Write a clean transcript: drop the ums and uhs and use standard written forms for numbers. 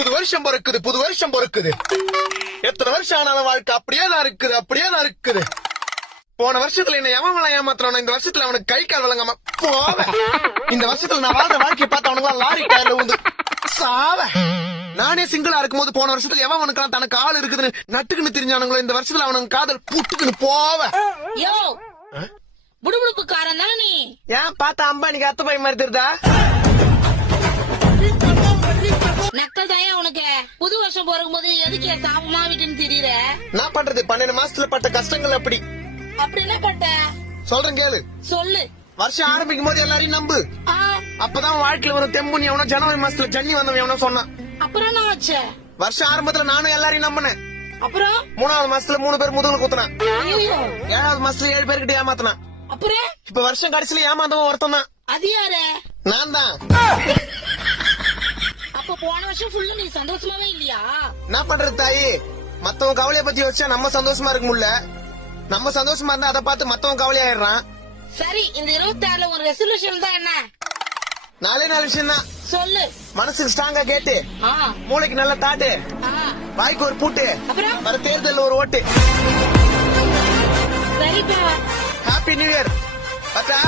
புது வருஷம் பொறுக்குது. எத்தனை வருஷம் ஆனாலும் வாழ்க்கை அப்படியே தான் இருக்குது. போன வருஷத்துல என்ன எவன் ஏமாத்துறானோ இந்த வருஷத்துல அவனுக்கு கை கால் விளங்காம போவேன். இந்த வருஷத்துல நான் வாழ்ற வாழ்க்கையை பார்த்து அவனுக்கு லாரி டயர்ல வந்து சாவேன். நானே சிங்கிளா இருக்கும்போது போன வருஷத்துல எவன் அவனுக்கு தனக்கு ஆள் இருக்குதுன்னு நட்டுக்குன்னு தெரிஞ்சானுங்களோ இந்த வருஷத்துல அவனுக்கு காதல் புட்டுக்குன்னு போவேன். யோ புடுபுடுப்புக்காரன் தானே நீ? ஏன் பார்த்தா அம்பானிக்கு அத்த பை மாதிரி தெரியுதா? நக்கல் தாயா உனக்கு. புது வருஷம் பிறக்கும் போது எதுக்கு சாபமா விட்டுன்னு தெரியுற? நான் பண்றது 12 மாசத்துல பட்ட கஷ்டங்கள் அப்படி என்ன பட்ட சொல்றேன் கேளு. சொல்லு. வருஷம் ஆரம்பிக்கும் போது எல்லாரையும் நம்பு. அப்பதான் வாழ்க்கையில வந்து தெம்புன்னு எவனோ ஜனவரி மாசத்துல ஜன்னி வந்தவன் எவனோ சொன்னான். அப்புறம் என்ன ஆச்சு? வருஷம் ஆரம்பத்துல நானும் எல்லாரையும் நம்பினேன். அப்புறம் 3வது மாசத்துல 3 பேர் முதுகுல குத்துனான். ஐயோ. 7வது மாசத்துல 7 பேர்கிட்ட ஏமாத்தினான். அப்புறம் இப்ப வருஷம் கடைசியில ஏமாந்தவன் ஒருத்தன் தான். அது யாரு? நான் தான். அப்ப போன வருஷம் ஃபுல்லா நீ சந்தோஷமாவே இல்லையா? என்ன பண்றது தாயி? மத்தவங்க கவலைய பத்தி வச்சா நம்ம சந்தோஷமா இருக்க முடியல. நம்ம சந்தோஷமா இருந்தா அதை பார்த்து மத்தவங்க கவலையாயிடுறான். சரி, இந்த 26ல ஒரு ரெசல்யூஷன் தான் என்ன? 4 விஷயம் தான். சொல்லு. மனசுக்கு ஸ்ட்ராங்கா கேட்டு, ஆ மூளைக்கு நல்ல தாட்டு, ஆ வாய்க்கு ஒரு பூட்டு, அப்புறம் வர தேர்தல்ல ஒரு ஓட்டு. சரிப்பா. Happy new year. பத்தா